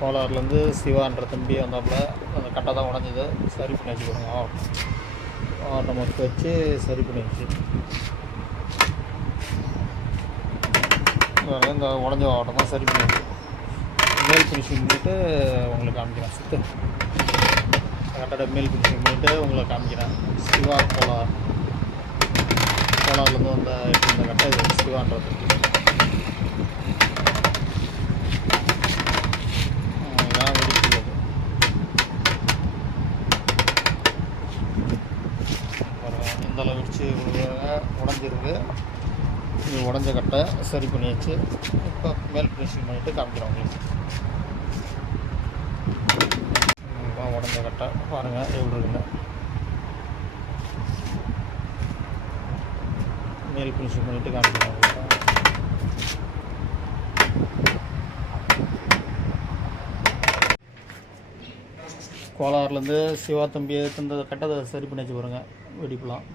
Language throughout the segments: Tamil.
கோலாறுலேருந்து சிவான்ற தம்பி வந்தாப்புல அந்த கட்டை தான் உடஞ்சது, சரி பண்ணி வச்சுக்கோங்க. நமக்கு வச்சு சரி பண்ணி வச்சு இந்த உடஞ்ச ஆட்டம் தான் சரி பண்ணி வச்சு மேல் ஃபினிஷிங் பண்ணிவிட்டு உங்களுக்கு காமிக்கிறேன். சுற்று கட்டட மேல் ஃபினிஷிங் பண்ணிவிட்டு உங்களை காமிக்கிறேன். சிவா கோலாறுலேருந்து வந்த இந்த கட்டை இது சிவான்றது. இந்தளவு வச்சு உடஞ்சிருக்கு. இது உடஞ்ச கட்டை சரி பண்ணியாச்சு. இப்போ மேல் ஃபினிஷிங் பண்ணிவிட்டு காமிக்கிறோம் உங்களுக்கு. உடஞ்ச கட்டை பாருங்கள் எப்படி இருக்குங்க. மேல் ஃபினிஷிங் பண்ணிவிட்டு காமிக்கிறோம் உங்களுக்கு. கோலாறுலேருந்து சிவா தம்பி இந்த கட்டை சரி பண்ணி வச்சு பாருங்கள். வெடிப்புலாம்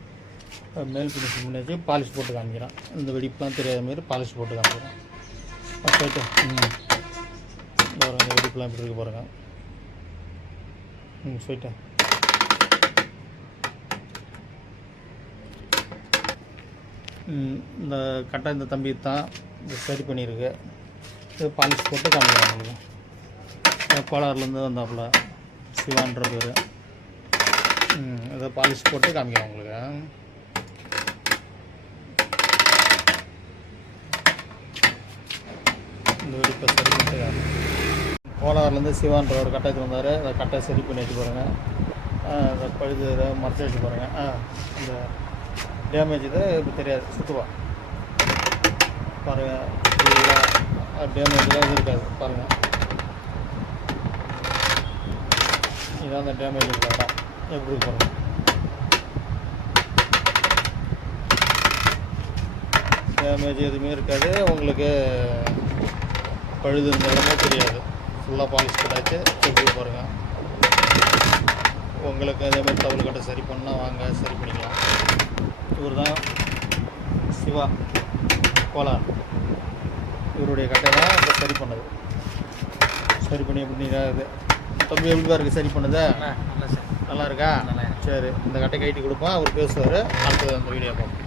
மேல் ஃபினிஷிங் பண்ணி வச்சு பாலிஷ் போட்டு காமிக்கிறேன். இந்த வெடிப்புலாம் தெரியாத மாரி பாலிஷ் போட்டு காமிக்கிறேன். போய்ட்டு பாருங்கள் இந்த வெடிப்புலாம் எப்படி இருக்கு பாருங்கள். போய்ட்டு இந்த கட்டை இந்த தம்பி தான் சரி பண்ணியிருக்கு. இது பாலிஷ் போட்டு காமிக்கிறேன் உங்களுக்கு. கோலாறுலேருந்து வந்தாப்புல சிவான்ற பேர். இதை பாலிஷ் போட்டு காமிக்கிறேன் உங்களுக்கு. இந்த வெடிப்பை சரி பண்ணிட்டு கோலாறுலேருந்து சிவான்ற ஒரு கட்டை எடுத்து வந்தார். அந்த கட்டை சரி பண்ணி வச்சு பாருங்கள். அந்த பழுது மறைச்சி வச்சு பாருங்கள். இந்த டேமேஜ் இது இப்போ தெரியாது. சுற்றுவா பாருங்கள். டேமேஜ்லாம் இது இருக்காது பாருங்கள். இதான் அந்த டேமேஜ் இருக்கிற இடம் எப்படி இருக்கு பாருங்கள். டேமேஜ் எதுவுமே இருக்காது. உங்களுக்கு பழுது இருந்தாலுமே தெரியாது. ஃபுல்லாக பாலிஷ் கட்டாச்சு எப்படி பாருங்கள். உங்களுக்கு அதேமாதிரி தவறு கட்டை சரி பண்ணால் வாங்க சரி பண்ணிக்கலாம். இவர் தான் சிவா கோலார். இவருடைய கட்டை தான் இப்போ சரி பண்ணது. சரி பண்ணி எப்படி இது தம்பி எப்படிப்பா இருக்குது சரி பண்ணுதா? நல்லா இருக்கா? சரி, இந்த கட்டை கைட்டி கொடுப்போம். அவர் பேசுவார். அடுத்தது அந்த வீடியோ பார்ப்போம்.